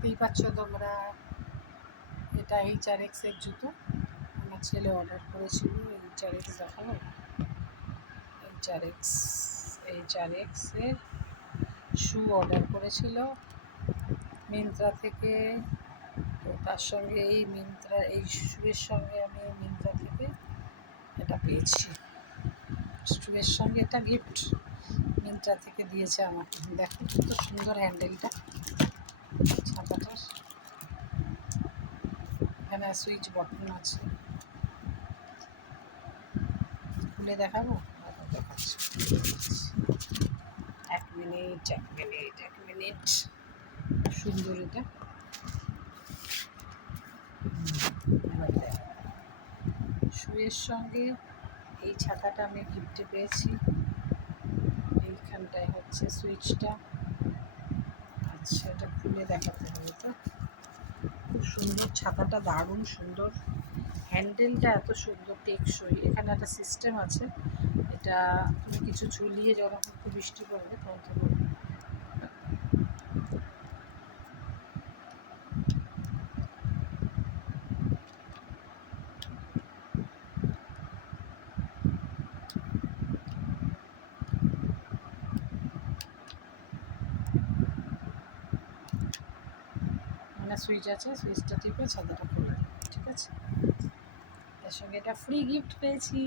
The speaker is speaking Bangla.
দেখতেই পাচ্ছ তোমরা, এটা HRX এর জুতো। আমার ছেলে অর্ডার করেছিল। HRX দেখাবো, HRX এর শু অর্ডার করেছিল মিন্ত্রা থেকে। তো তার সঙ্গে এই শুয়ের সঙ্গে আমি মিন্ত্রা থেকে এটা পেয়েছি। শুয়ের সঙ্গে এটা গিফট মিন্ত্রা থেকে দিয়েছে আমাকে। দেখো কত সুন্দর হ্যান্ডেলটা ছাতাটার। এখানে সুইচ বটন আছে, খুলে দেখাবো। দেখাচ্ছি, এক মিনিট। সুন্দর এটা। শুয়ের সঙ্গে এই ছাতাটা আমি গিফটে পেয়েছি। এইখানটায় হচ্ছে সুইচটা। আচ্ছা, এটা খুলে দেখাতে হবে তো। খুব সুন্দর ছাতাটা, দারুণ সুন্দর। হ্যান্ডেলটা এত সুন্দর, টেকসই। এখানে একটা সিস্টেম আছে, এটা তুমি কিছু ঝুলিয়ে যখন একটু বৃষ্টি পড়বে তখন তো মানে সুইচ আছে, সুইচটা টিপে ছাতাটা খুলে দেবে। ঠিক আছে, এর সঙ্গে এটা ফ্রি গিফট পেয়েছি।